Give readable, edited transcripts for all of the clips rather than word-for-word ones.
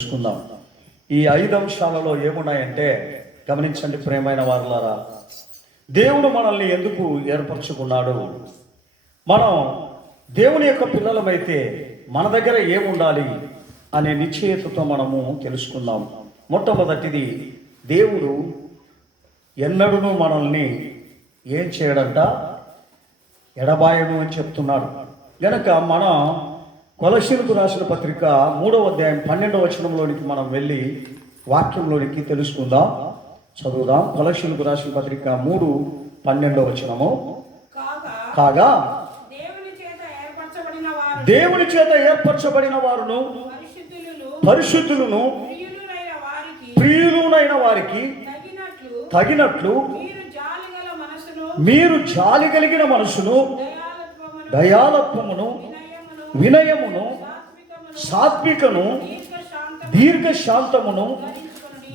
తెలుసుకుందాం. ఈ 5 అంశాలలో ఏమున్నాయంటే గమనించండి ప్రియమైన వారులారా. దేవుడు మనల్ని ఎందుకు ఏర్పరచుకున్నాడు? మనం దేవుని యొక్క పిల్లలమైతే మన దగ్గర ఏముండాలి అనే నిశ్చయతతో మనము తెలుసుకుందాం. మొట్టమొదటిది, దేవుడు ఎన్నడూ మనల్ని ఏం చేయడంట? ఎడబాయను అని చెప్తున్నాడు. గనక మనం కొలస్సీలకు రాసిన పత్రిక 3వ అధ్యాయం 12వ వచనంలోనికి మనం వెళ్ళి వాక్యంలోనికి తెలుసుకుందాం, చదువుదాం. కొలస్సీలకు రాసిన పత్రిక 3:12వ వచనము. కాగా దేవుని చేత ఏర్పరచబడిన వారును పరిశుద్ధులను ప్రియులునైన వారికి తగినట్లు మీరు జాలి కలిగిన మనసును, దయాలత్వమును, వినయమును, సాత్వికను, దీర్ఘశాంతమును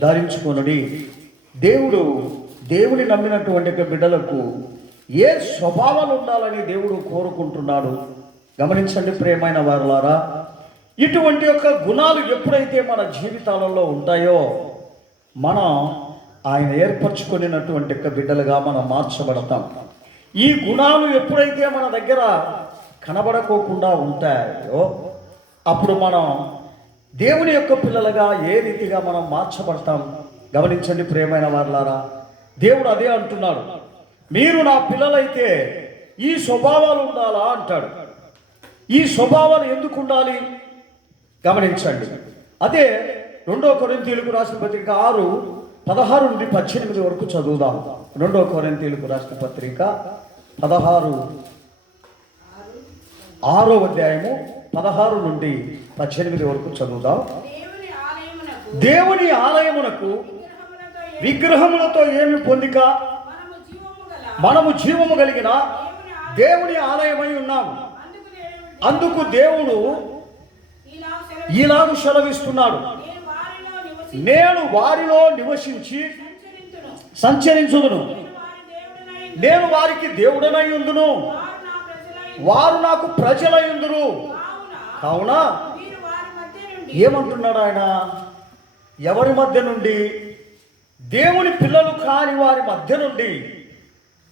ధరించుకొనుడి. దేవుని నమ్మినటువంటి బిడ్డలకు ఏ స్వభావాలు ఉండాలని దేవుడు కోరుకుంటున్నాడు? గమనించండి ప్రియమైన వారులారా. ఇటువంటి యొక్క గుణాలు ఎప్పుడైతే మన జీవితాలలో ఉంటాయో మనం ఆయన ఏర్పరచుకున్నటువంటి బిడ్డలుగా మనం మార్చబడతాం. ఈ గుణాలు ఎప్పుడైతే మన దగ్గర కనబడకోకుండా ఉంటాయో అప్పుడు మనం దేవుని యొక్క పిల్లలుగా ఏ రీతిగా మనం మార్చబడతాం? గమనించండి ప్రియమైన వారులారా. దేవుడు అదే అంటున్నాడు, మీరు నా పిల్లలైతే ఈ స్వభావాలు ఉండాలా అంటాడు. ఈ స్వభావాలు ఎందుకు ఉండాలి? గమనించండి. అదే 2వ కొరింథీయులకు రాసిన పత్రిక 6:16 నుండి 18 వరకు చదువుదాం. 2వ కొరింథీయులకు రాసిన పత్రిక 6వ అధ్యాయము 16 నుండి 18 వరకు చదువుదాం. దేవుని ఆలయమునకు విగ్రహములతో ఏమి పొందిక? మనము జీవము కలిగిన దేవుని ఆలయమై ఉన్నాము. అందుకు దేవుడు ఇలాగ సెలవిస్తున్నాడు, నేను వారిలో నివసించి సంచరించుదును, నేను వారికి దేవుడనై ఉందును, వారు నాకు ప్రజలై ఉందురు. కావున ఏమంటున్నాడు ఆయన? ఎవరి మధ్య నుండి? దేవుని పిల్లలు కాని వారి మధ్య నుండి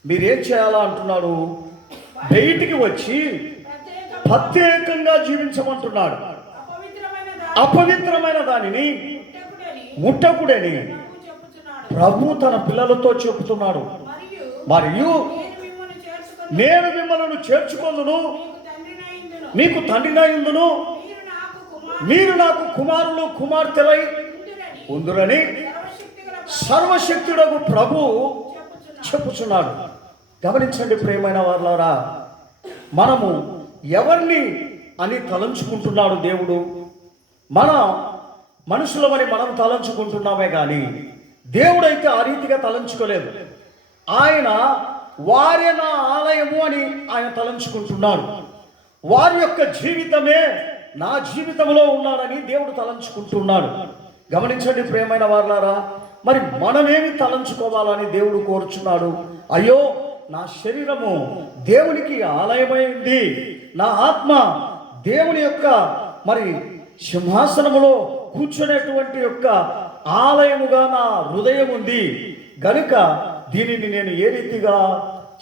మీరేం చేయాలా అంటున్నాడు? బయటికి వచ్చి ప్రత్యేకంగా జీవించమంటున్నాడు. అపవిత్రమైన దానిని ముట్టకుడని ప్రభు తన పిల్లలతో చెబుతున్నాడు. మరియు నేను మిమ్మల్ని చేర్చుకొందును, మీకు తండ్రినైందును, మీరు నాకు కుమారులు కుమార్తెలై ఉందురని సర్వశక్తుడగు ప్రభు చెప్పుచున్నాడు. గమనించండి ప్రియమైన వారులారా, మనము ఎవరిని అని తలంచుకుంటున్నాడు దేవుడు? మన మనుషులమని మనం తలంచుకుంటున్నామే కానీ దేవుడైతే ఆ రీతిగా తలంచుకోలేదు. ఆయన వారి నా ఆలయము అని ఆయన తలంచుకుంటున్నాడు. వారి యొక్క జీవితమే నా జీవితంలో ఉన్నాడని దేవుడు తలంచుకుంటున్నాడు. గమనించండి ప్రియమైన వారులారా, మరి మనమేమి తలంచుకోవాలని దేవుడు కోరుచున్నాడు? అయ్యో, నా శరీరము దేవునికి ఆలయమై ఉంది, నా ఆత్మ దేవుని యొక్క మరి సింహాసనములో కూర్చునేటువంటి యొక్క ఆలయముగా నా హృదయం ఉంది. గనుక దీనిని నేను ఏ రీతిగా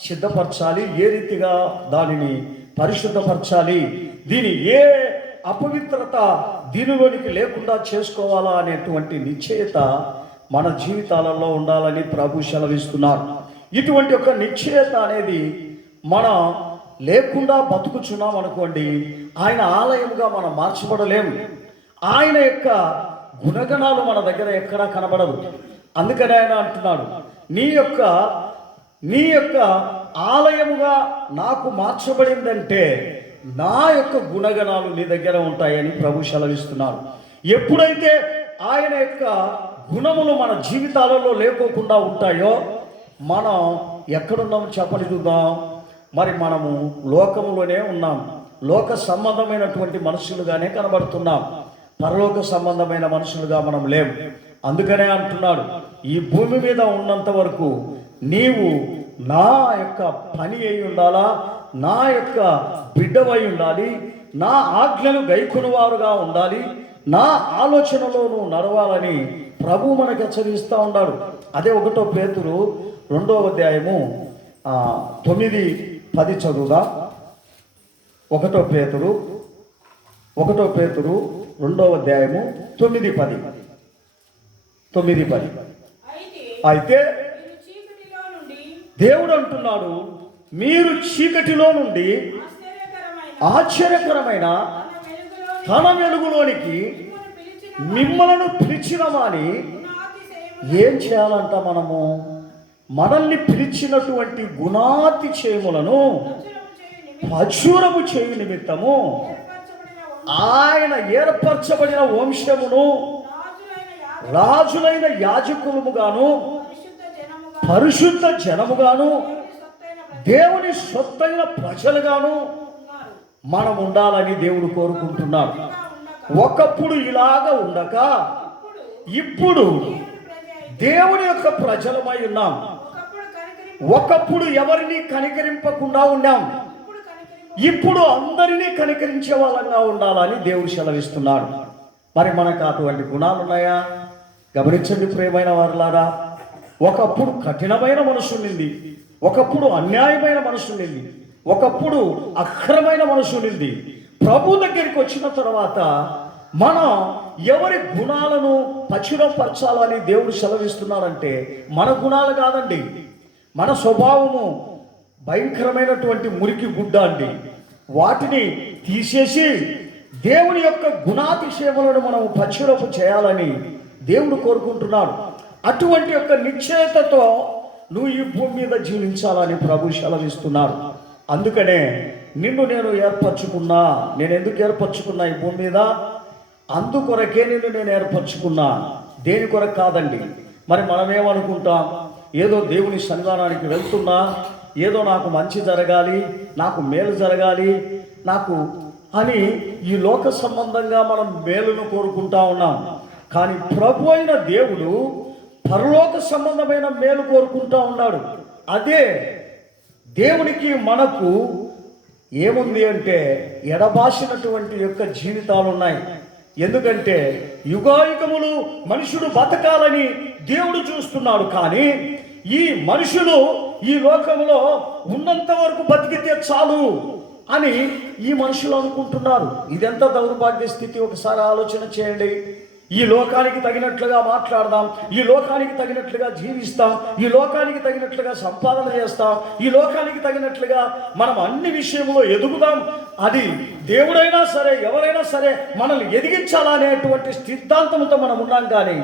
సిద్ధపరచాలి, ఏ రీతిగా దానిని పరిశుద్ధపరచాలి, దీని ఏ అపవిత్రత దీనిలోనికి లేకుండా చేసుకోవాలా అనేటువంటి నిశ్చయత మన జీవితాలలో ఉండాలని ప్రభు సెలవిస్తున్నారు. ఇటువంటి ఒక నిశ్చయత అనేది మనం లేకుండా బతుకుచున్నాం అనుకోండి, ఆయన ఆలయంగా మనం మార్చబడలేము. ఆయన యొక్క గుణగణాలు మన దగ్గర ఎక్కడా కనబడదు. అందుకని ఆయన అంటున్నాడు, నీ యొక్క ఆలయముగా నాకు మార్చబడిందంటే నా యొక్క గుణగణాలు నీ దగ్గర ఉంటాయని ప్రభు సెలవిస్తున్నారు. ఎప్పుడైతే ఆయన యొక్క గుణములు మన జీవితాలలో లేకోకుండా ఉంటాయో మనం ఎక్కడున్నాము చెప్పని చూద్దాం. మరి మనము లోకములోనే ఉన్నాం, లోక సంబంధమైనటువంటి మనుషులుగానే కనబడుతున్నాం, పరలోక సంబంధమైన మనుషులుగా మనం లేము. అందుకనే అంటున్నాడు, ఈ భూమి మీద ఉన్నంత వరకు నీవు నా యొక్క పని అయి ఉండాలా, నా యొక్క బిడ్డవై ఉండాలి, నా ఆజ్ఞలు గైకొనువారుగా ఉండాలి, నా ఆలోచనలో నువ్వు నడవాలని ప్రభు మనకు హెచ్చరిస్తూ ఉన్నాడు. అదే 1 పేతురు 2వ అధ్యాయము 9-10 చదువుదా. 1 పేతురు 2వ అధ్యాయము 9-10. అయితే దేవుడు అంటున్నాడు, మీరు చీకటిలో నుండి ఆశ్చర్యకరమైన తన వెలుగులోనికి మిమ్మలను పిలిచిన వాని ఏం చేయాలంట? మనల్ని పిలిచినటువంటి గుణాతిశయములను ప్రచురము చేయు నిమిత్తము ఆయన ఏర్పరచబడిన వంశమును రాజులైన యాజకులముగాను పరిశుద్ధ జనముగాను దేవుని సొత్తైన ప్రజలుగాను మనం ఉండాలని దేవుడు కోరుకుంటున్నాడు. ఒకప్పుడు ఇలాగ ఉండక ఇప్పుడు దేవుని యొక్క ప్రజలమై ఉన్నాం. ఒకప్పుడు ఎవరిని కనికరింపకుండా ఉన్నాం, ఇప్పుడు అందరినీ కనికరించే వాళ్ళంగా ఉండాలని దేవుడు సెలవిస్తున్నాడు. మరి మనకు అటువంటి గుణాలు ఉన్నాయా? గమనించండి ప్రియమైన వారులారా. ఒకప్పుడు కఠినమైన మనసు ఉండింది, ఒకప్పుడు అన్యాయమైన మనసు ఉండింది, ఒకప్పుడు అక్రమైన మనసు ఉండింది. ప్రభు దగ్గరికి వచ్చిన తర్వాత మనం ఎవరి గుణాలను పరచాలని దేవుడు సెలవిస్తున్నాడంటే మన గుణాలు కాదండి, మన స్వభావము భయంకరమైనటువంటి మురికి గుడ్డ అండి. వాటిని తీసేసి దేవుని యొక్క గుణాతిశయములను మనం పచ్చురపు చేయాలని దేవుడు కోరుకుంటున్నాడు. అటువంటి యొక్క నిశ్చయతతో నువ్వు ఈ భూమి మీద జీవించాలని ప్రభు సెలవిస్తున్నాడు. అందుకనే నిన్ను నేను ఏర్పరచుకున్నా. నేను ఎందుకు ఏర్పరచుకున్నా ఈ భూమి మీద? అందుకొరకే నేను ఏర్పరచుకున్నా, దేని కొరకు కాదండి. మరి మనమేమనుకుంటాం? ఏదో దేవుని సన్నిధానానికి వెళ్తున్నా, ఏదో నాకు మంచి జరగాలి, నాకు మేలు జరగాలి నాకు అని ఈ లోక సంబంధంగా మనం మేలును కోరుకుంటా ఉన్నాం. కానీ ప్రభు అయిన దేవుడు పరలోక సంబంధమైన మేలు కోరుకుంటా ఉన్నాడు. అదే దేవునికి మనకు ఏముంది అంటే ఎడబాసినటువంటి యొక్క జీవితాలు ఉన్నాయి. ఎందుకంటే యుగాయుగములు మనుషుడు బతకాలని దేవుడు చూస్తున్నాడు. కానీ ఈ మనుషులు ఈ లోకంలో ఉన్నంత వరకు బతికితే చాలు అని ఈ మనుషులు అనుకుంటున్నారు. ఇదెంత దౌర్భాగ్య స్థితి ఒకసారి ఆలోచన చేయండి. ఈ లోకానికి తగినట్లుగా మాట్లాడదాం, ఈ లోకానికి తగినట్లుగా జీవిస్తాం, ఈ లోకానికి తగినట్లుగా సంపాదన చేస్తాం, ఈ లోకానికి తగినట్లుగా మనం అన్ని విషయంలో ఎదుగుదాం. అది దేవుడైనా సరే ఎవరైనా సరే మనల్ని ఎదిగించాలనేటువంటి సిద్ధాంతంతో మనం ఉన్నాం. కానీ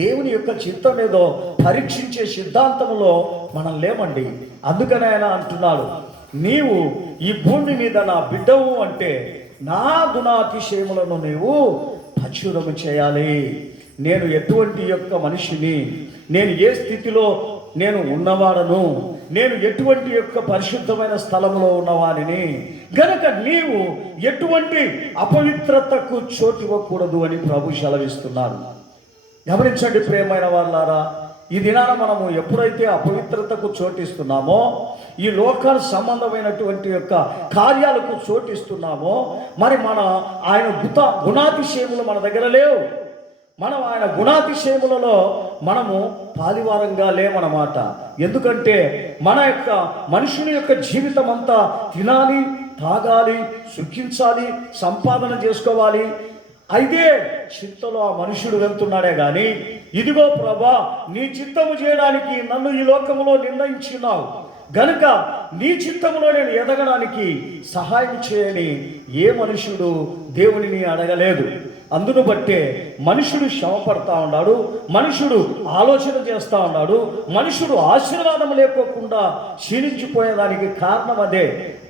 దేవుని యొక్క చిత్తం ఏదో పరీక్షించే సిద్ధాంతంలో మనం లేమండి. అందుకనే ఆయన అంటున్నాడు, నీవు ఈ భూమి మీద నా బిడ్డవు అంటే నా గుణాతిశయములను నీవు ప్రచురము చేయాలి. నేను ఎటువంటి యొక్క మనిషిని, నేను ఏ స్థితిలో నేను ఉన్నవాడను, నేను ఎటువంటి యొక్క పరిశుద్ధమైన స్థలంలో ఉన్నవాడిని గనక నీవు ఎటువంటి అపవిత్రతకు చోటు ఇవ్వకూడదు అని ప్రభు సెలవిస్తున్నారు. గమనించండి ప్రియమైన వాళ్ళారా, ఈ దినాన మనము ఎప్పుడైతే అపవిత్రతకు చోటిస్తున్నామో, ఈ లోక సంబంధమైనటువంటి యొక్క కార్యాలకు చోటిస్తున్నామో, మరి ఆయన గుణాతిశయములు మన దగ్గర లేవు. మనం ఆయన గుణాతిశయములలో మనము పాలివారంగా లేమన్నమాట. ఎందుకంటే మన యొక్క మనుషుని యొక్క జీవితం అంతా తినాలి, తాగాలి, సుఖించాలి, సంపాదన చేసుకోవాలి. అయితే చిత్తలో ఆ మనుషుడు వెళ్తున్నాడే కానీ ఇదిగో ప్రభా నీ చిత్తము చేయడానికి నన్ను ఈ లోకములో నిర్ణయించున్నావు గనుక నీ చిత్తములో నేను ఎదగడానికి సహాయం చేయని ఏ మనుషుడు దేవునిని అడగలేదు. అందును బట్టే మనుషుడు శ్రమపడతా ఉన్నాడు, మనుషుడు ఆలోచన చేస్తూ ఉన్నాడు, మనుషుడు ఆశీర్వాదం లేకోకుండా క్షీణించిపోయేదానికి కారణం అదే.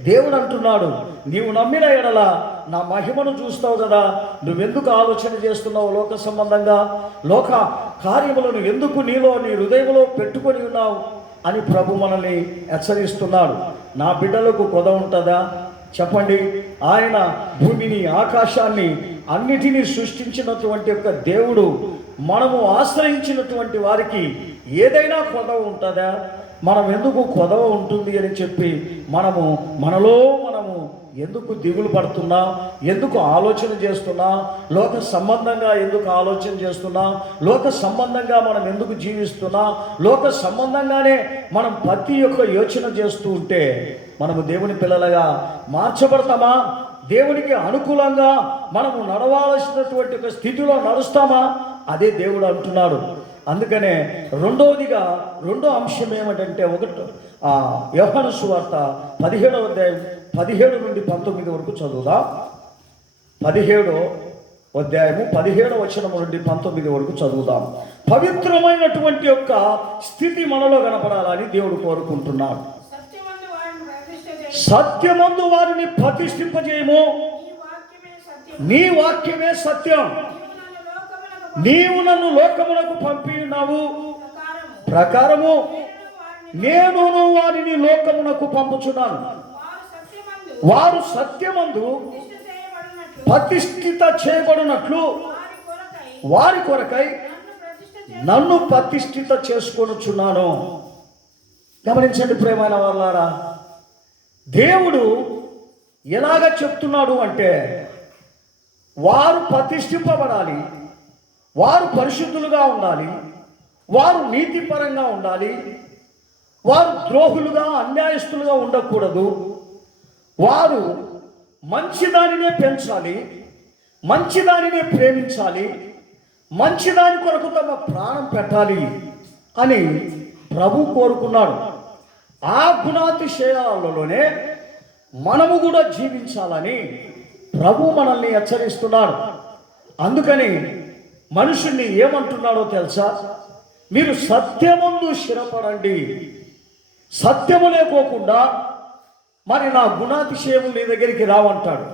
దేవుడు అంటున్నాడు, నీవు నమ్మిన ఎడల నా మహిమను చూస్తావు కదా, నువ్వెందుకు ఆలోచన చేస్తున్నావు లోక సంబంధంగా, లోక కార్యములను ఎందుకు నీలో నీ హృదయంలో పెట్టుకొని ఉన్నావు అని ప్రభు మనల్ని హెచ్చరిస్తున్నాడు. నా బిడ్డలకు కొద ఉంటుందా చెప్పండి? ఆయన భూమిని ఆకాశాన్ని అన్నిటినీ సృష్టించినటువంటి యొక్క దేవుడు మనము ఆశ్రయించినటువంటి వారికి ఏదైనా కొద ఉంటుందా? మనం ఎందుకు కొదవ ఉంటుంది అని చెప్పి మనము ఎందుకు దిగులు పడుతున్నా, ఎందుకు ఆలోచన చేస్తున్నా, లోక సంబంధంగా ఎందుకు ఆలోచన చేస్తున్నా, లోక సంబంధంగా మనం ఎందుకు జీవిస్తున్నా, లోక సంబంధంగానే మనం ప్రతి ఒక్క యోచన చేస్తూ ఉంటే మనము దేవుని పిల్లలుగా మార్చబడతామా? దేవునికి అనుకూలంగా మనము నడవాల్సినటువంటి ఒక స్థితిలో నడుస్తామా? అదే దేవుడు అంటున్నాడు. అందుకనే రెండో అంశం ఏమిటంటే, యోహాను సువార్త 17వ అధ్యాయం 17 నుండి 19 వరకు చదువుదాం. 17వ అధ్యాయము 17వ వచనం నుండి 19 వరకు చదువుదాం. పవిత్రమైనటువంటి యొక్క స్థితి మనలో కనపడాలని దేవుడు కోరుకుంటున్నాడు. సత్యమందు వారిని ప్రతిష్ఠింపజేయము, నీ వాక్యమే సత్యం. నీవు నన్ను లోకమునకు పంపి ఉన్నావు ప్రకారము నేను వారిని లోకమునకు పంపుచున్నాను. వారు సత్యమందు ప్రతిష్ఠిత చేయబడినట్లు వారి కొరకై నన్ను ప్రతిష్ఠిత చేసుకొనుచున్నాను. గమనించండి ప్రియమైన వాళ్ళారా, దేవుడు ఎలాగ చెప్తున్నాడు అంటే, వారు ప్రతిష్ఠింపబడాలి, వారు పరిశుద్ధులుగా ఉండాలి, వారు నీతిపరంగా ఉండాలి, వారు ద్రోహులుగా అన్యాయస్తులుగా ఉండకూడదు, వారు మంచిదానినే పెంచాలి, మంచిదానినే ప్రేమించాలి, మంచిదాని కొరకు తమ ప్రాణం పెట్టాలి అని ప్రభు కోరుకున్నాడు. ఆ గుణాతిశయాలలోనే మనము కూడా జీవించాలని ప్రభు మనల్ని హెచ్చరిస్తున్నాడు. అందుకని మనుషుల్ని ఏమంటున్నాడో తెలుసా? మీరు సత్యమందు స్థిరపడండి. సత్యము లేకోకుండా మరి నా గుణాతిశయము నీ దగ్గరికి రావంటాడు.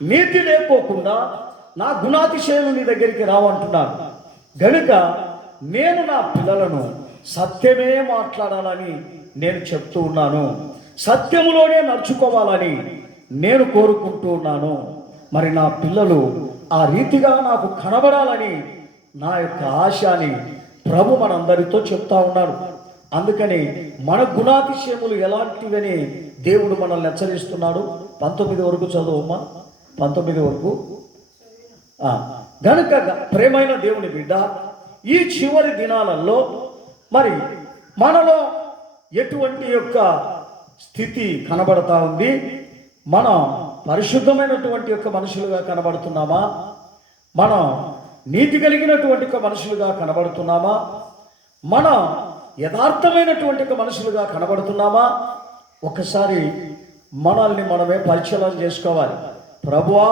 నీతి లేకోకుండా నా గుణాతిశయము నీ దగ్గరికి రావంటున్నాడు. గనుక నేను నా పిల్లలను సత్యమే మాట్లాడాలని నేను చెప్తూ ఉన్నాను, సత్యములోనే నడుచుకోవాలని నేను కోరుకుంటూ ఉన్నాను. మరి నా పిల్లలు ఆ రీతిగా నాకు కనబడాలని నా యొక్క ఆశని ప్రభు మనందరితో చెప్తా ఉన్నాడు. అందుకని మన గుణాతిశయములు ఎలాంటివని దేవుడు మనల్ని హెచ్చరిస్తున్నాడు. 19 వరకు చదువుమా, 19 వరకు. గనుక ప్రేమైన దేవుని బిడ్డ, ఈ చివరి దినాలలో మరి మనలో ఎటువంటి యొక్క స్థితి కనబడతా ఉంది? మనం పరిశుద్ధమైనటువంటి యొక్క మనుషులుగా కనబడుతున్నామా? మనం నీతి కలిగినటువంటి ఒక మనుషులుగా కనబడుతున్నామా? మనం యథార్థమైనటువంటి ఒక మనుషులుగా కనబడుతున్నామా? ఒకసారి మనల్ని మనమే పరిశీలన చేసుకోవాలి. ప్రభువా,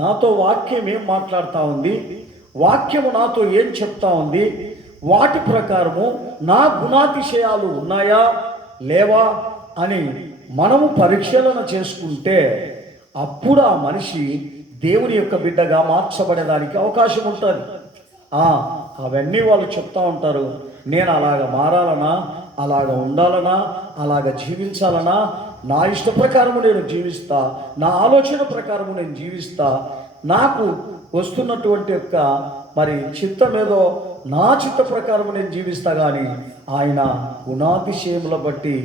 నాతో వాక్యం ఏం మాట్లాడుతూ ఉంది? వాక్యము నాతో ఏం చెప్తా ఉంది? వాటి ప్రకారము నా గుణాతిశయాలు ఉన్నాయా లేవా అని మనము పరిశీలన చేసుకుంటే అప్పుడు ఆ మనిషి దేవుని యొక్క బిడ్డగా మార్చబడేదానికి అవకాశం ఉంటుంది. అవన్నీ వాళ్ళు చెప్తా ఉంటారు. నేను అలాగ మారాలనా, అలాగ ఉండాలనా, అలాగ జీవించాలనా, నా ఇష్ట ప్రకారము నేను జీవిస్తా, నా ఆలోచన ప్రకారము నేను జీవిస్తా, నాకు వస్తున్నటువంటి యొక్క మరి చిత్తం ఏదో నా చిత్త ప్రకారము నేను జీవిస్తా, కానీ ఆయన గుణాతిశయముల బట్టి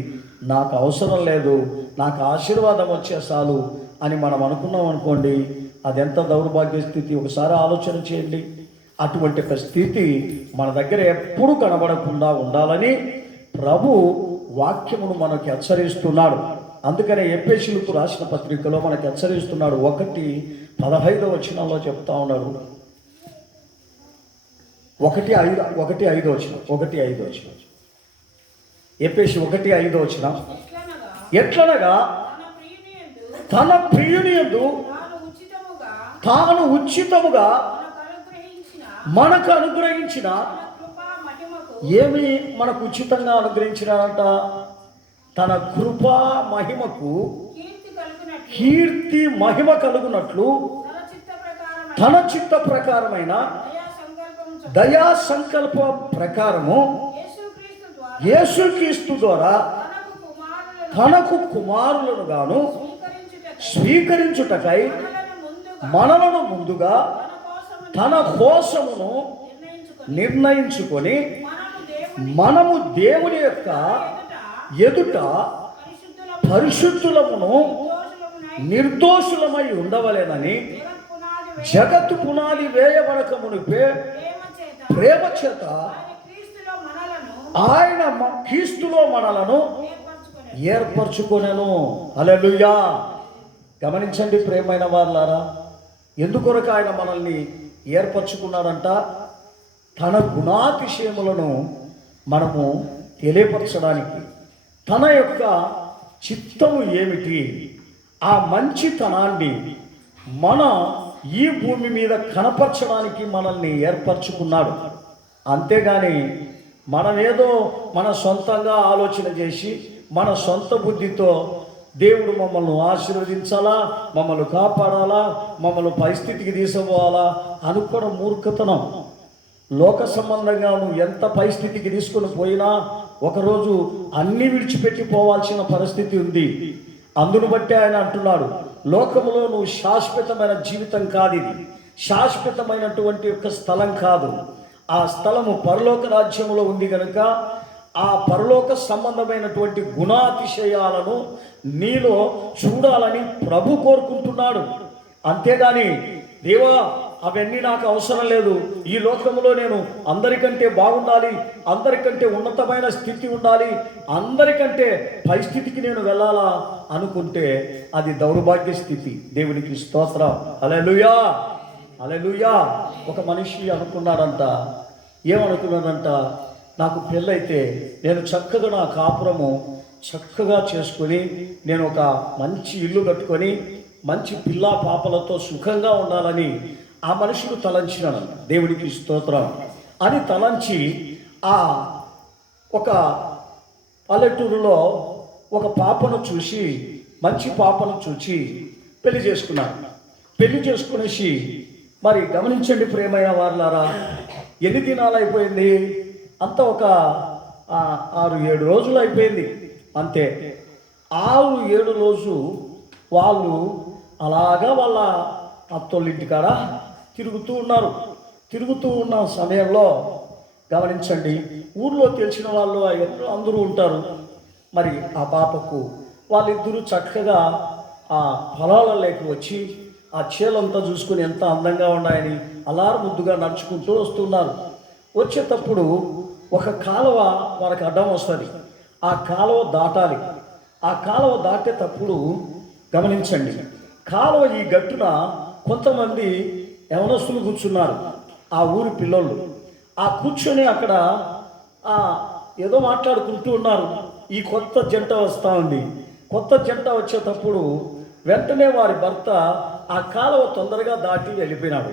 నాకు అవసరం లేదు, నాకు ఆశీర్వాదం వచ్చే చాలు అని మనం అనుకున్నాం అనుకోండి, అది ఎంత దౌర్భాగ్య స్థితి. ఒకసారి ఆలోచన చేయండి. అటువంటి ఒక స్థితి మన దగ్గర ఎప్పుడు కనబడకుండా ఉండాలని ప్రభు వాక్యమును మనకు హెచ్చరిస్తున్నాడు. అందుకనే ఎఫెసీయులకు రాసిన పత్రికలో మనకు హెచ్చరిస్తున్నాడు. 1:15 వచనంలో చెప్తా ఉన్నాడు. 1:5 వచనం. ఎఫెసీ 1:5 వచనం. ఎట్లనగా తన ప్రియుని యందు తాను ఉచితముగా మనకు అనుగ్రహించిన, ఏమి మనకు ఉచితంగా అనుగ్రహించినాడంట? తన కృపా మహిమకు కీర్తి మహిమ కలుగునట్లు తన చిత్త ప్రకారమైన దయా సంకల్ప ప్రకారము యేసుక్రీస్తు ద్వారా తనకు కుమారులను గాను స్వీకరించుటకై మనలను ముందుగా తన కోసమును నిర్ణయించుకొని మనము దేవుని యొక్క ఎదుట పరిశుద్ధులమును నిర్దోషులమై ఉండవలేనని జగత్తు పునాది వేయబడక మునిపే ప్రేమ చేత ఆయన క్రీస్తులో మనలను ఏర్పరచుకొనెను. హల్లెలూయా. గమనించండి ప్రియమైన వారులారా, ఎందుకొరకు ఆయన మనల్ని ఏర్పరచుకున్నాడంట? తన గుణాతిశయములను మనము తెలియపరచడానికి, తన యొక్క చిత్తము ఏమిటి, ఆ మంచితనాన్ని మన ఈ భూమి మీద కనపరచడానికి మనల్ని ఏర్పరచుకున్నాడు. అంతేగాని మనమేదో మన సొంతంగా ఆలోచన చేసి మన సొంత బుద్ధితో దేవుడు మమ్మల్ని ఆశీర్వదించాలా, మమ్మల్ని కాపాడాలా, మమ్మల్ని పరిస్థితికి తీసుకుపోవాలా అనుకోవడం మూర్ఖతనం. లోక సంబంధంగా నువ్వు ఎంత పరిస్థితికి తీసుకుని పోయినా ఒకరోజు అన్ని విడిచిపెట్టి పోవాల్సిన పరిస్థితి ఉంది. అందును బట్టి ఆయన అంటున్నాడు, లోకములో నువ్వు శాశ్వతమైన జీవితం కాదు, ఇది శాశ్వతమైనటువంటి యొక్క స్థలం కాదు. ఆ స్థలము పరలోక రాజ్యములో ఉంది కనుక ఆ పరలోక సంబంధమైనటువంటి గుణాతిశయాలను నీలో చూడాలని ప్రభు కోరుకుంటున్నాడు. అంతేగాని దేవా అవన్నీ నాకు అవసరం లేదు, ఈ లోకంలో నేను అందరికంటే బాగుండాలి, అందరికంటే ఉన్నతమైన స్థితి ఉండాలి, అందరికంటే పరిస్థితికి నేను వెళ్ళాలా అనుకుంటే అది దౌర్భాగ్య స్థితి. దేవునికి స్తోత్రం. హల్లెలూయా, హల్లెలూయా. ఒక మనిషి అనుకున్నాడంట, ఏమనుకున్నాడంట, నాకు పెళ్ళైతే నేను చక్కగా నా కాపురము చక్కగా చేసుకొని నేను ఒక మంచి ఇల్లు కట్టుకొని మంచి పిల్ల పాపలతో సుఖంగా ఉండాలని ఆ మనుషుడు తలంచినాడు. దేవుడికి స్తోత్రం అని తలంచి ఆ ఒక పల్లెటూరులో ఒక పాపను చూసి, మంచి పాపను చూసి పెళ్లి చేసుకున్నాడు. పెళ్లి చేసుకునేసి మరి గమనించండి ప్రియమైన వారులారా, ఎన్ని దినాలు అయిపోయింది? అంత ఒక 6-7 రోజులు అయిపోయింది అంతే. 6-7 రోజు వాళ్ళు అలాగా వాళ్ళ అత్తోళ్ళింటికాడ తిరుగుతూ ఉన్నారు. తిరుగుతూ ఉన్న సమయంలో గమనించండి, ఊర్లో తెలిసిన వాళ్ళు అందరూ ఉంటారు. మరి ఆ పాపకు వాళ్ళిద్దరూ చక్కగా ఆ పొలాలలోకి వచ్చి ఆ చేలంతా చూసుకుని ఎంత అందంగా ఉన్నాయని అలారు ముద్దుగా నడుచుకుంటూ వస్తున్నారు. వచ్చేటప్పుడు ఒక కాలువ వాళ్ళకి అడ్డం వస్తుంది, ఆ కాలువ దాటాలి. ఆ కాలువ దాటేటప్పుడు గమనించండి, కాలువ ఈ గట్టున కొంతమంది యవనస్తులు కూర్చున్నారు, ఆ ఊరి పిల్లలు. ఆ కూర్చొని అక్కడ ఏదో మాట్లాడుకుంటూ ఉన్నారు. ఈ కొత్త జంట వస్తూ ఉంది. కొత్త జంట వచ్చేటప్పుడు వెంటనే వారి భర్త ఆ కాలువ తొందరగా దాటి వెళ్ళిపోయినాడు.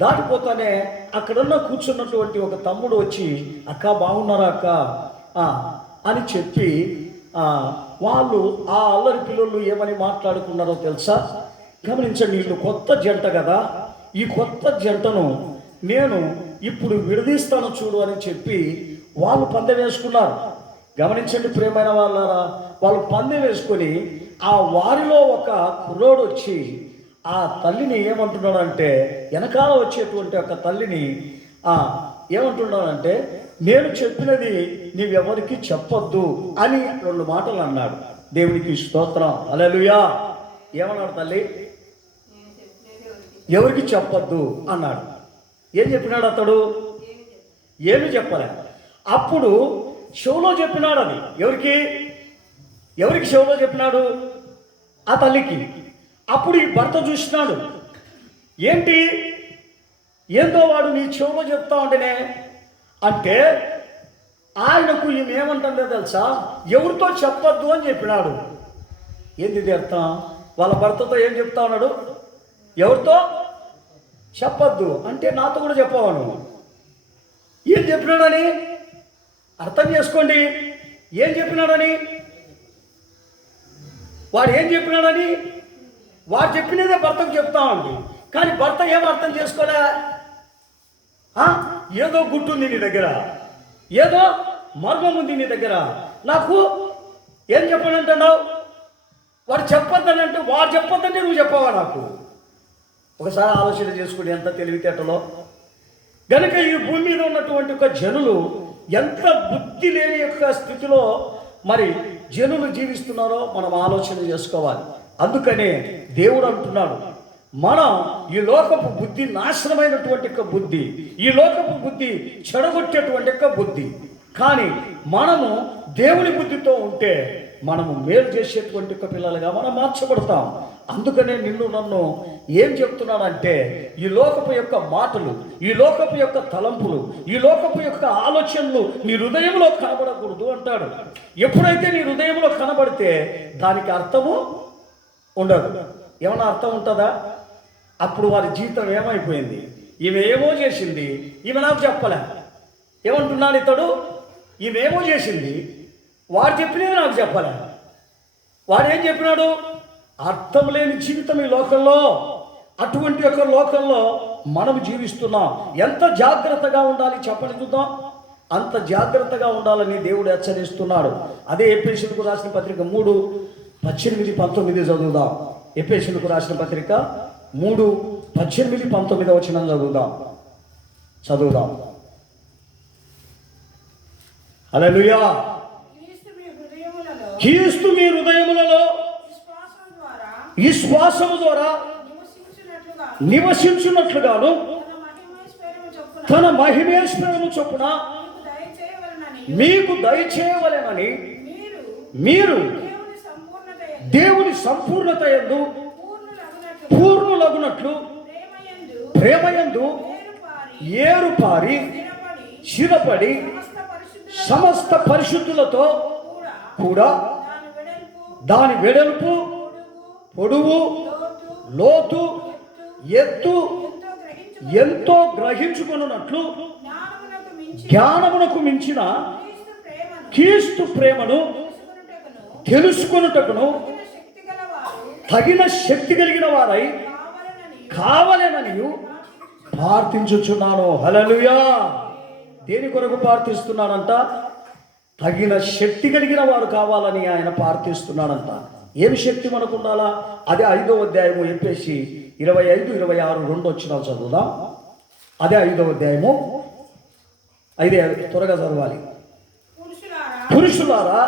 దాటిపోతానే అక్కడున్న కూర్చున్నటువంటి ఒక తమ్ముడు వచ్చి, అక్క బాగున్నారా అక్క అని చెప్పి వాళ్ళు ఆ అల్లరి పిల్లలు ఏమని మాట్లాడుకున్నారో తెలుసా? గమనించండి, వీళ్ళు కొత్త జంట కదా, ఈ కొత్త జంటను నేను ఇప్పుడు విడదీస్తాను చూడు అని చెప్పి వాళ్ళు పందెం వేసుకున్నారు. గమనించండి ప్రియమైన వాళ్ళారా, వాళ్ళు పందెం వేసుకొని ఆ వారిలో ఒక కుర్రోడు వచ్చి ఆ తల్లిని ఏమంటున్నాడంటే, వెనకాల వచ్చేటువంటి ఒక తల్లిని ఏమంటున్నాడంటే, నేను చెప్పినది నీవెవరికి చెప్పొద్దు అని 2 మాటలు అన్నాడు. దేవునికి స్తోత్రం. హల్లెలూయా. ఏమన్నాడు తల్లి? ఎవరికి చెప్పొద్దు అన్నాడు. ఏం చెప్పినాడు అతడు? ఏమి చెప్పలే. అప్పుడు చెవులో చెప్పినాడు. అది ఎవరికి చెవులో చెప్పినాడు? ఆ తల్లికి. అప్పుడు ఈ భర్త చూసినాడు, ఏంటి ఏందో వాడు నీ చెవులో చెప్తా ఉంటేనే అంటే ఆయనకు ఈమె ఏమంటుందో తెలుసా? ఎవరితో చెప్పొద్దు అని చెప్పినాడు. ఏంది అర్థం? వాళ్ళ భర్తతో ఏం చెప్తా ఉన్నాడు? ఎవరితో చెప్పొద్దు అంటే నాతో కూడా చెప్పవాను. ఏం చెప్పినాడని అర్థం చేసుకోండి. ఏం చెప్పినాడని, వాడు ఏం చెప్పినాడని వాడు చెప్పినదే భర్తకు చెప్తా ఉంది. కానీ భర్త ఏం అర్థం చేసుకోలే. ఏదో గుట్టుంది నీ దగ్గర, ఏదో మర్మం ఉంది నీ దగ్గర, నాకు ఏం చెప్పనంటున్నావు? వాడు చెప్పొద్దని అంటే వాడు చెప్పొద్దంటే నువ్వు చెప్పవా నాకు? ఒకసారి ఆలోచన చేసుకుని ఎంత తెలివితేటలో. గనుక ఈ భూమి మీద ఉన్నటువంటి ఒక జనులు ఎంత బుద్ధి లేని యొక్క స్థితిలో మరి జనులు జీవిస్తున్నారో మనం ఆలోచన చేసుకోవాలి. అందుకనే దేవుడు అంటున్నాడు, మనం ఈ లోకపు బుద్ధి నాశనమైనటువంటి బుద్ధి, ఈ లోకపు బుద్ధి చెడగొట్టేటువంటి బుద్ధి. కానీ మనము దేవుని బుద్ధితో ఉంటే మనము మేలు చేసేటువంటి పిల్లలుగా మనం మార్చబడతాం. అందుకనే నిన్ను నన్ను ఏం చెప్తున్నానంటే, ఈ లోకపు యొక్క మాటలు, ఈ లోకపు యొక్క తలంపులు, ఈ లోకపు యొక్క ఆలోచనలు నీ హృదయంలో కనబడకూడదు అంటాడు. ఎప్పుడైతే నీ హృదయంలో కనబడితే దానికి అర్థము ఉండదు. ఏమన్నా అర్థం ఉంటుందా? అప్పుడు వారి జీవితం ఏమైపోయింది, ఈమె ఏమో చేసింది, ఈమె నాకు చెప్పలే. ఏమంటున్నాడు ఇతడు? ఈమెమో చేసింది, వాడు చెప్పినది నాకు చెప్పలే. వాడు ఏం చెప్పినాడు? అర్థం లేని జీవితం ఈ లోకంలో. అటువంటి యొక్క లోకంలో మనం జీవిస్తున్నాం. ఎంత జాగ్రత్తగా ఉండాలి చెప్పండి చూద్దాం. అంత జాగ్రత్తగా ఉండాలని దేవుడు హెచ్చరిస్తున్నాడు. అదే ఎఫెసీయులకు రాసిన పత్రిక 3:18-19 చదువుదాం. ఎఫెసీయులకు రాసిన పత్రిక 3:18-19 వచనం చదువుదాం. హల్లెలూయా. క్రీస్తు మీ హృదయములలో ఈ శ్వాసము ద్వారా నివసించున్నట్లుగాను తన మహిమేశ్వరము చొప్పున మీకు దయచేయవలెనని మీరు దేవుని సంపూర్ణత యందు పూర్ణులగునట్లు ప్రేమయందు ఏరుపారి స్థిరపడి సమస్త పరిశుద్ధులతో కూడా దాని వెడల్పు, పొడవు, లోతు, ఎత్తు ఎంతో గ్రహించుకొనున్నట్లు జ్ఞానమునకు మించిన క్రీస్తు ప్రేమను తెలుసుకొనుటకును తగిన శక్తి కలిగిన వారై కావాలనని ప్రార్థించుచున్నాను. హల్లెలూయా. దేని కొరకు ప్రార్థిస్తున్నాడంట? తగిన శక్తి కలిగిన వారు కావాలని ఆయన ప్రార్థిస్తున్నాడంట. ఏమి శక్తి మనకు ఉండాలా? అదే 5వ అధ్యాయము ఎఫెసీ 25-26 2 వచనాలు చదువుదాం. అదే 5వ అధ్యాయము 5 త్వరగా చదవాలి. పురుషులారా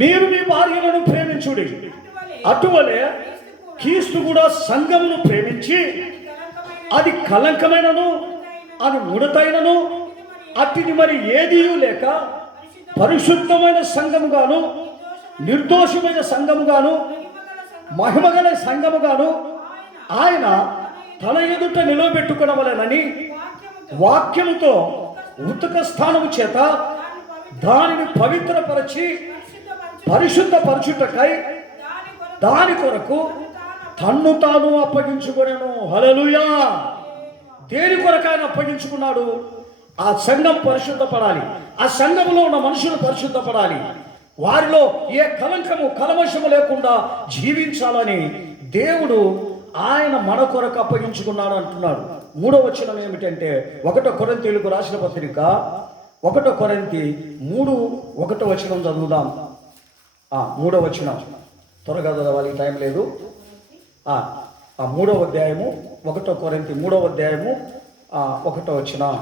మీరు మీ భార్యలను ప్రేమించుడి, అటువలే క్రీస్తు కూడా సంఘమును ప్రేమించి అది కలంకమైనను అది ముడతైనను అట్టిది మరి ఏదీయూ లేక పరిశుద్ధమైన సంఘముగాను నిర్దోషమైన సంఘముగాను మహిమగల సంఘముగాను ఆయన తన ఎదుట నిలవబెట్టుకొనవలెనని వాక్యముతో ఉతక స్థానము చేత దానిని పవిత్రపరచి పరిశుద్ధపరచుటకై దాని కొరకు తన్ను తాను అప్పగించుకొనెను. హల్లెలూయా. దేని కొరకు ఆయన అప్పగించుకున్నాడు? ఆ సంఘం పరిశుద్ధపడాలి, ఆ సంఘంలో ఉన్న మనుషులు పరిశుద్ధపడాలి, వారిలో ఏ కలమశము లేకుండా జీవించాలని దేవుడు ఆయన మన కొరకు అప్పగించుకున్నాడు అంటున్నాడు. 3వ వచనం ఏమిటంటే 1 కొరింథీయులకు రాసిన పత్రిక 1 కొరింథీ 3:1 వచనం చదువుదాం. 3వ వచనం త్వరగా చదవాలి, టైం లేదు. 3వ అధ్యాయము 1 కొరింథీ 3వ అధ్యాయము 1వ వచనం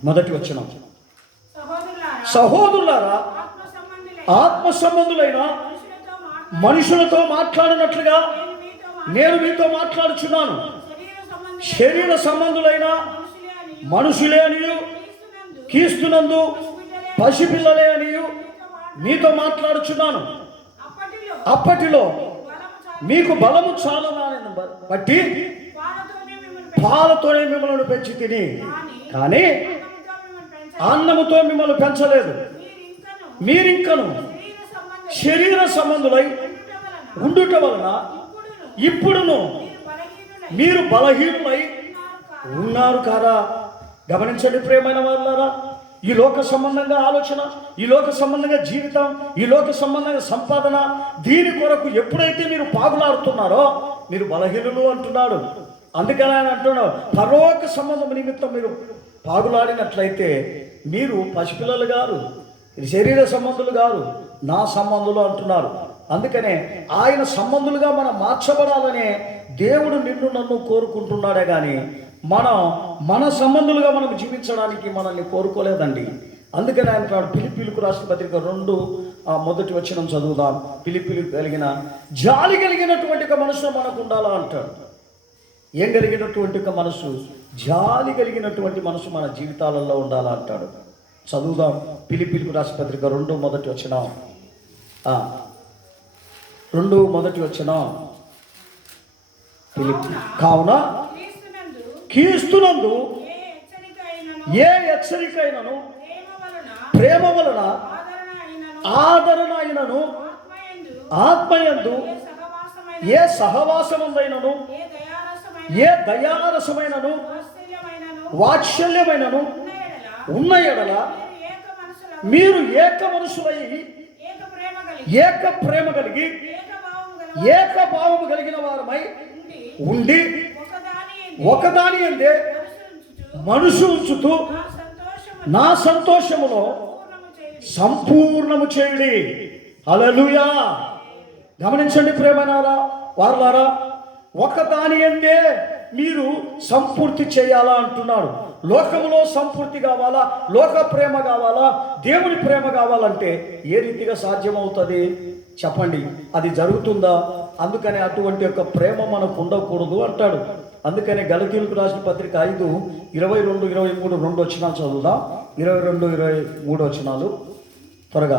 మొదటి వచనం. సహోదరులారా ఆత్మ సంబంధులైన మనుషులతో మాట్లాడినట్లుగా నేను మీతో మాట్లాడుచున్నాను. శరీర సంబంధులైన మనుషులే అనియు క్రీస్తునందు పసిపిల్లలే అనియు మీతో మాట్లాడుచున్నాను. అప్పటిలో మీకు బలము చాలనాని బట్టి పాలతోనే మిమ్మల్ని పెంచి తిని, కానీ అన్నముతో మిమ్మల్ని పెంచలేదు. మీరింకను శరీర సంబంధులై ఉండుట వలన ఇప్పుడును మీరు బలహీనులై ఉన్నారు కారా? గమనించండి ప్రియమైన వాళ్ళారా, ఈ లోక సంబంధంగా ఆలోచన, ఈ లోక సంబంధంగా జీవితం, ఈ లోక సంబంధంగా సంపాదన, దీని కొరకు ఎప్పుడైతే మీరు పాగులాడుతున్నారో మీరు బలహీనులు అంటున్నాడు. అందుకని ఆయన అంటున్నాడు, పరలోక సంబంధం నిమిత్తం మీరు పాగులాడినట్లయితే మీరు పసిపిల్లలు గారు, శరీర సంబంధులు గారు, నా సంబంధులు అంటున్నారు. అందుకనే ఆయన సంబంధులుగా మనం మార్చబడాలనే దేవుడు నిన్ను నన్ను కోరుకుంటున్నాడే కానీ మన సంబంధులుగా మనం జీవించడానికి మనల్ని కోరుకోలేదండి. అందుకని ఆయన అంటాడు, ఫిలిప్పీలకు రాసిన పత్రిక 2 మొదటి వచనం చదువుదాం. ఫిలిప్పీలకు కలిగిన జాలి కలిగినటువంటి ఒక మనసు మనకు ఉండాలా అంటాడు. ఏం కలిగినటువంటి ఒక మనసు? జాలి కలిగినటువంటి మనసు మన జీవితాలలో ఉండాలా అంటాడు. చదువుదాం. ఫిలిప్పీలకు రాసిన పత్రిక 2 మొదటి వచనం. 2 మొదటి వచనం. కావున క్రీస్తునందు ఏ హెచ్చరికైనను ప్రేమ వలన ఆదరణ అయినను ఆత్మయందు ఏ సహవాసముందైనను ఏ దయారసమైనను వాత్సల్యమైనను ఉన్న ఎడల మీరు ఏక మనసులై ఏక ప్రేమ కలిగి ఏక భావము కలిగిన వారమై ఉండి ఒకదాని యందే మనసు ఉంచుతూ నా సంతోషములో సంపూర్ణము చేయుడి. హల్లెలూయా. గమనించండి ప్రియమైన వారలారా, ఒకదాని యందే మీరు సంపూర్తి చేయాలా అంటున్నాడు. లోకములో సంపూర్తి కావాలా, లోక ప్రేమ కావాలా, దేవుని ప్రేమ కావాలంటే ఏ రీతిగా సాధ్యమవుతుంది చెప్పండి? అది జరుగుతుందా? అందుకని అటువంటి యొక్క ప్రేమ మనకు ఉండకూడదు అంటాడు. అందుకని గలతీయులకు రాసిన పత్రిక 5 22, 23 2 వచనాలు చదువుదాం. 22, 23 వచనాలు త్వరగా.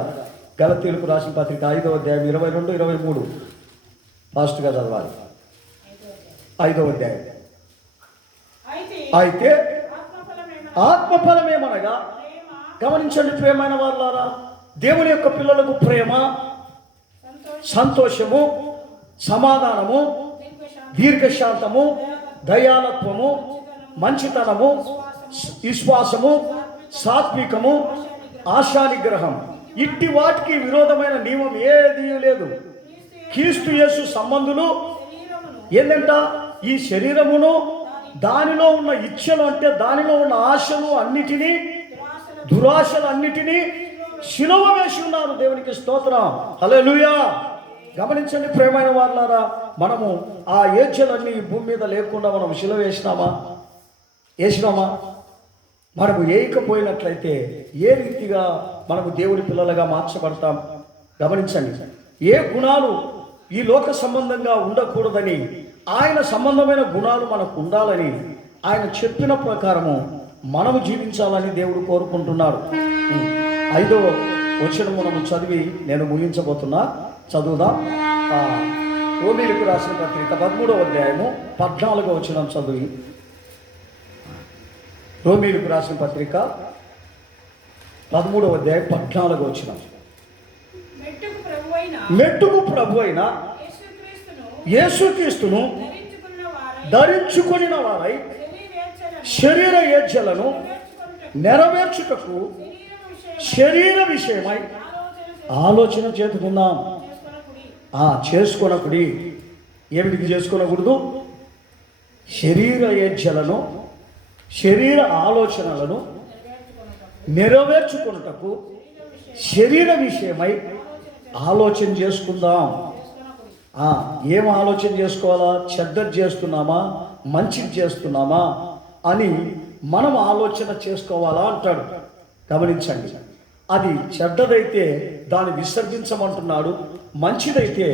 గలతీయులకు రాసిన పత్రిక 5వ అధ్యాయం 22, 23 ఫాస్ట్గా చదవాలి. 5వ అధ్యాయం. అయితే ఆత్మఫలమేమనగా, గమనించండి ప్రియమైన వారులారా, దేవుని యొక్క పిల్లలకు ప్రేమ, సంతోషము, సమాధానము, దీర్ఘశాంతము, దయాలత్వము, మంచితనము, విశ్వాసము, సాత్వికము, ఆశానిగ్రహం, ఇట్టి వాటికి విరోధమైన నియమం ఏదీ లేదు. క్రీస్తు యేసు సంబంధులు ఏంటంట? ఈ శరీరమును దానిలో ఉన్న ఇచ్ఛలు, అంటే దానిలో ఉన్న ఆశలు అన్నిటినీ, దురాశలు అన్నిటినీ శిలువ వేసి ఉన్నారు. దేవునికి స్తోత్రం. హల్లెలూయా. గమనించండి ప్రియమైన వారులారా, మనము ఆ ఏడ్చలన్నీ భూమి మీద లేకుండా మనం శిలువ వేసినామా? మనము వేయకపోయినట్లయితే ఏ రీతిగా మనము దేవుని పిల్లలుగా మార్చబడతాం? గమనించండి. ఏ గుణాలు ఈ లోక సంబంధంగా ఉండకూడదని, ఆయన సంబంధమైన గుణాలు మనకు ఉండాలని ఆయన చెప్పిన ప్రకారము మనము జీవించాలని దేవుడు కోరుకుంటున్నాడు. 5వ వచనం మనము చదివి నేను ముగించబోతున్నా. చదువుదాం. రోమీయులకు రాసిన పత్రిక 13వ అధ్యాయము 14వ వచనం చదివి. రోమీయులకు రాసిన పత్రిక 13వ అధ్యాయం 14వ వచనం. మెట్టుకు ప్రభు అయిన యేసుక్రీస్తును ధరించుకొనిన వారై శరీర ఏచ్ఛలను నెరవేర్చుటకు శరీర విషయమై ఆలోచన చేతుకుందాం. చేసుకొనకుడి. ఏమిటికి చేసుకొనకూడదు? శరీర ఏచ్ఛలను, శరీర ఆలోచనలను నెరవేర్చుకొనుటకు శరీర విషయమై ఆలోచన చేసుకుందాం. ఏం ఆలోచన చేసుకోవాలా? చెడ్డది చేస్తున్నామా, మంచిది చేస్తున్నామా అని మనం ఆలోచన చేసుకోవాలా అంటాడు. గమనించండి. అది చెడ్డదైతే దాన్ని విసర్జించమంటున్నాడు, మంచిదైతే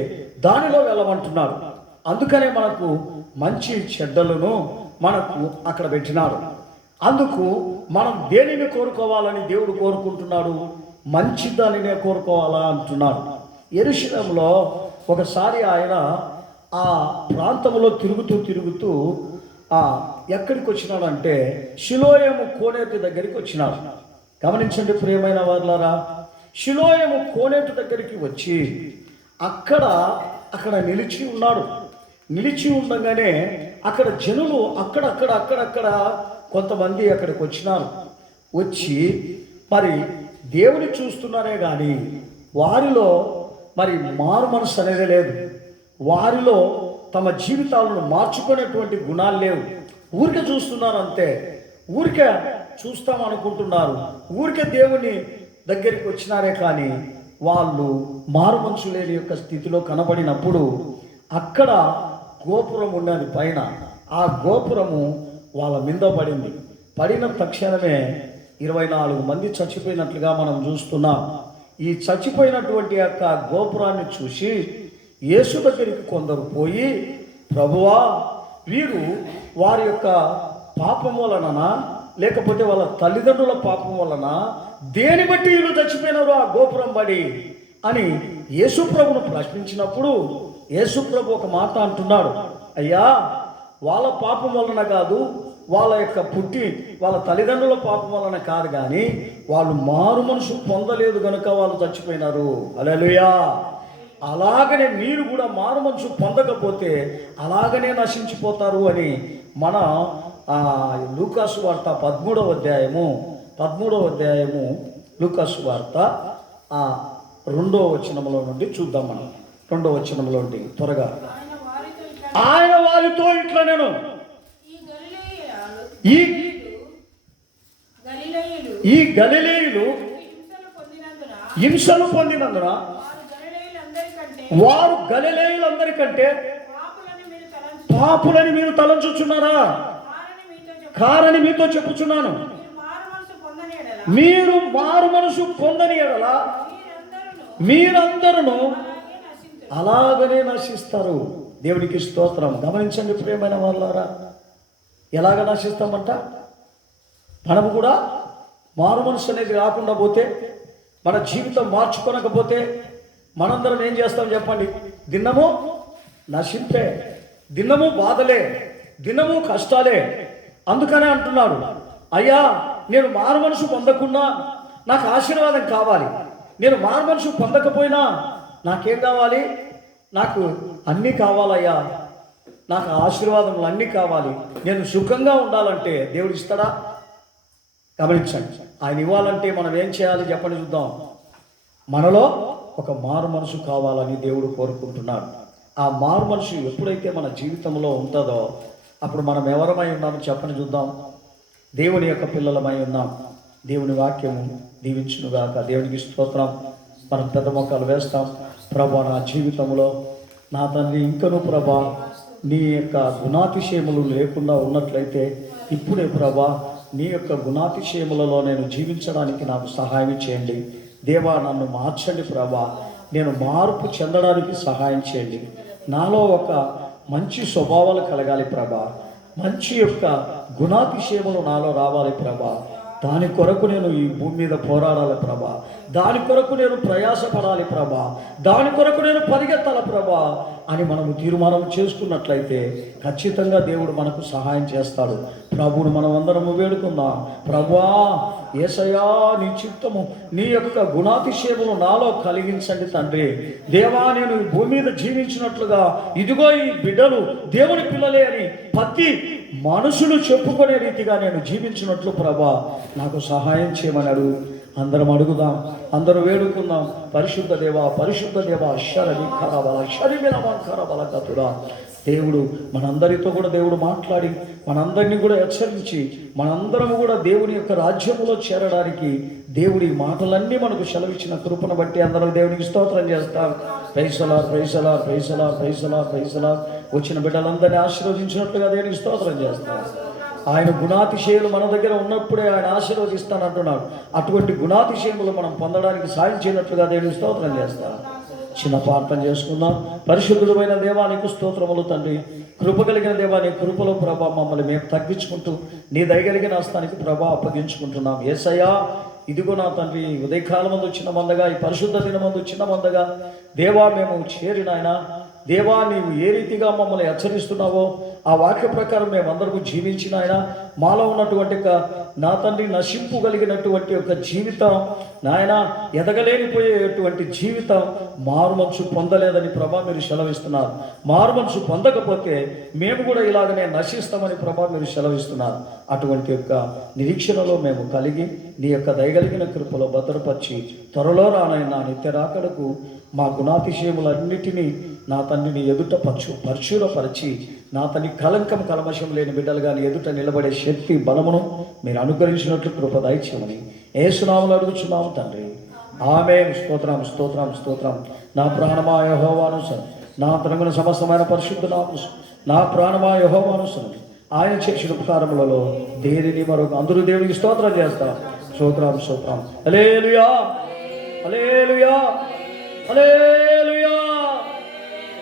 దానిలో వెళ్ళమంటున్నాడు. అందుకనే మనకు మంచి చెడ్డలను మనకు అక్కడ పెట్టినాడు. అందుకు మనం దేనిని కోరుకోవాలని దేవుడు కోరుకుంటున్నాడు? మంచి దానినే కోరుకోవాలా అంటున్నాడు. యెరూషలేములో ఒకసారి ఆయన ఆ ప్రాంతంలో తిరుగుతూ ఎక్కడికి వచ్చినాడంటే షిలోయము కోనేటి దగ్గరికి వచ్చినాడు. గమనించండి ప్రియమైన వారులారా, షిలోయము కోనేటి దగ్గరికి వచ్చి అక్కడ నిలిచి ఉన్నాడు. నిలిచి ఉండగానే అక్కడ జనులు అక్కడక్కడ కొంతమంది అక్కడికి వచ్చినారు. వచ్చి మరి దేవుని చూస్తున్నారే కానీ వారిలో మరి మారు మనసు అనేది లేదు. వారిలో తమ జీవితాలను మార్చుకునేటువంటి గుణాలు లేవు. ఊరికే చూస్తున్నారు అంతే. ఊరికే చూస్తాం అనుకుంటున్నారు. ఊరికే దేవుని దగ్గరికి వచ్చినారే కానీ వాళ్ళు మారు మనసు లేని యొక్క స్థితిలో కనబడినప్పుడు అక్కడ గోపురం ఉన్నది పైన. ఆ గోపురము వాళ్ళ మీద పడింది. పడిన తక్షణమే 24 మంది చచ్చిపోయినట్లుగా మనం చూస్తున్నాం. ఈ చచ్చిపోయినటువంటి యొక్క గోపురాన్ని చూసి యేసు దగ్గరికి కొందరు పోయి, ప్రభువా, వీరు వారి యొక్క పాపం వలన లేకపోతే వాళ్ళ తల్లిదండ్రుల పాపం వలన దేని బట్టి వీళ్ళు చచ్చిపోయినారు ఆ గోపురం బడి అని యేసుప్రభును ప్రశ్నించినప్పుడు యేసుప్రభు ఒక మాట అంటున్నాడు, అయ్యా, వాళ్ళ పాపం వలన కాదు, వాళ్ళ యొక్క వాళ్ళ తల్లిదండ్రుల పాపం వలన కాదు, కానీ వాళ్ళు మారు మనసు పొందలేదు కనుక వాళ్ళు చచ్చిపోయినారు. హల్లెలూయా. అలాగనే మీరు కూడా మారు మనసు పొందకపోతే అలాగనే నశించిపోతారు అని మన లూకాసు వార్త 13వ అధ్యాయము లూకాసు వార్త 2వ వచనంలో నుండి చూద్దాం. మనం 2వ వచనంలో నుండి త్వరగా. ఆయన వారితో ఇట్లా, నేను ఈ గలిలయులు హింసలు పొందినందున వారు గలిలయులందరికంటే పాపులని మీరు తలంచుచున్నారా? కారని మీతో చెప్పుచున్నాను, మీరు మారు మనసు పొందని ఎడల మీరందరూ అలాగనే నశిస్తారు. దేవునికి స్తోత్రం. గమనించండి ప్రియమైన వాళ్ళారా, ఎలాగ నశిస్తామంట? మనము కూడా మారు మనసు అనేది రాకుండా పోతే, మన జీవితం మార్చుకోనకపోతే మనందరం ఏం చేస్తాం చెప్పండి? దినము నశింపే, దినము బాధలే, దినము కష్టాలే. అందుకనే అంటున్నాడు, అయ్యా, నేను మారు మనసు పొందకుండా నాకు ఆశీర్వాదం కావాలి. నేను మారు మనసు పొందకపోయినా నాకేం కావాలి? నాకు అన్నీ కావాలయ్యా, నాకు ఆశీర్వాదములు అన్నీ కావాలి. నేను సుఖంగా ఉండాలంటే దేవుడు ఇస్తాడా? గమనించండి. ఆయన ఇవ్వాలంటే మనం ఏం చేయాలి చెప్పండి చూద్దాం. మనలో ఒక మారు మనసు కావాలని దేవుడు కోరుకుంటున్నాడు. ఆ మారు మనసు ఎప్పుడైతే మన జీవితంలో ఉంటుందో అప్పుడు మనం ఎవరమై ఉన్నామో చెప్పని చూద్దాం. దేవుని యొక్క పిల్లలమై ఉన్నాం. దేవుని వాక్యము దీవించునుగాక. దేవునికి స్తోత్రం. మనం పెద్ద మొక్కలు వేస్తాం. ప్రభా, నా జీవితంలో నా తండ్రి ఇంకనూ ప్రభా నీ యొక్క గుణాతిశయములు లేకుండా ఉన్నట్లయితే ఇప్పుడే ప్రభా నీ యొక్క గుణాతిశయములలో నేను జీవించడానికి నాకు సహాయం చేయండి. దేవా, నన్ను మార్చండి ప్రభా, నేను మార్పు చెందడానికి సహాయం చేయండి. నాలో ఒక మంచి స్వభావాలు కలగాలి ప్రభా, మంచి యొక్క గుణాతిశయములు నాలో రావాలి ప్రభా. దాని కొరకు నేను ఈ భూమి మీద పోరాడాలి ప్రభా, దాని కొరకు నేను ప్రయాసపడాలి ప్రభా, దాని కొరకు నేను పరిగెత్తాలి ప్రభా అని మనము తీర్మానం చేసుకున్నట్లయితే ఖచ్చితంగా దేవుడు మనకు సహాయం చేస్తాడు. ప్రభువును మనం అందరము వేడుకుందాం. ప్రభువా, యేసయ్యా, నీ చిత్తము నీ యొక్క గుణాతిశయములు నాలో కలిగించండి తండ్రి. దేవా, నేను ఈ భూమి మీద జీవించినట్లుగా ఇదిగో ఈ బిడ్డలు దేవుని పిల్లలే అని ప్రతి మనుషులు చెప్పుకునే రీతిగా నేను జీవించినట్లు ప్రభా నాకు సహాయం చేయమన్నాడు. అందరం అడుగుదాం, అందరూ వేడుకుందాం. పరిశుద్ధ దేవా, పరిశుద్ధ దేవా, శరీరబలకతుడా. దేవుడు మనందరితో కూడా దేవుడు మాట్లాడి మనందరినీ కూడా హెచ్చరించి మనందరము కూడా దేవుని యొక్క రాజ్యములో చేరడానికి దేవుడి మాటలన్నీ మనకు సెలవిచ్చిన కృపను బట్టి అందరం దేవునికి స్తోత్రం చేస్తాం. ప్రైసలార్ ప్రైసలార్ ప్రైసలార్ ప్రైసలార్ ప్రైసలార్. వచ్చిన బిడ్డలందరినీ ఆశీర్వదించినట్లుగా దేవునికి స్తోత్రం చేస్తాం. ఆయన గుణాతిశయములు మన దగ్గర ఉన్నప్పుడే ఆయన ఆశీర్వదిస్తానంటున్నాడు. అటువంటి గుణాతిశయములు మనం పొందడానికి సాయం చేయనట్లుగా దేవునికి స్తోత్రం చేస్తాం. చిన్న ప్రార్థన చేసుకుందాం. పరిశుద్ధుడైన దేవా, నీకు స్తోత్రములు తండ్రి. కృప కలిగిన దేవా, నీ కృపలో ప్రభా మమ్మల్ని మేము తగ్గించుకుంటూ నీ దయగలిగిన హస్తానికి ప్రభా అప్పగించుకుంటున్నాం. యేసయ్యా, ఇదిగో నా తండ్రి, ఉదయకాలం మందు చిన్న మందగా, ఈ పరిశుద్ధ దినమందు చిన్న మందగా దేవా మేము చేరినాయన. దేవా, నీవు ఏ రీతిగా మమ్మల్ని హెచ్చరిస్తున్నావో ఆ వాక్య ప్రకారం మేమందరూ జీవించిన ఆయన మాలో ఉన్నటువంటి నా తండ్రి నశింపు కలిగినటువంటి ఒక జీవితం నాయన, ఎదగలేనిపోయేటువంటి జీవితం మారు మనసు పొందలేదని ప్రభా మీరు సెలవిస్తున్నారు. మారు మనసు పొందకపోతే మేము కూడా ఇలాగనే నశిస్తామని ప్రభా మీరు సెలవిస్తున్నారు. అటువంటి యొక్క నిరీక్షణలో మేము కలిగి నీ యొక్క దయగలిగిన కృపలో భద్రపరిచి త్వరలో రానైనా నిత్య రాకడకు మా గుణాతిశయములన్నిటినీ నా తండ్రిని ఎదుట పరిశుభ్రపరిచి నా తండ్రి కలంకం కల్మషం లేని బిడ్డలుగా నీ ఎదుట నిలబడే శక్తి బలమును మీరు అనుగ్రహించినట్లు కృప దయచేయమని యేసునామములో అడుగుచున్నాము తండ్రి. ఆమేన్. స్తోత్రం స్తోత్రం స్తోత్రం. నా ప్రాణమా యెహోవాను సన్, నా తనగున సమస్తమైన పరిశుద్ధ నామము, నా ప్రాణమా యెహోవాను సన్. ఆయన చేసిన ఉపకారములలో దేనిని మరొక అందరూ దేవునికి స్తోత్రం చేస్తారు. స్తోత్రం స్తోత్రం. హల్లెలూయా హల్లెలూయా హల్లెలూయా.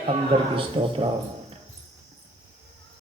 అందరికీ స్తోత్రం.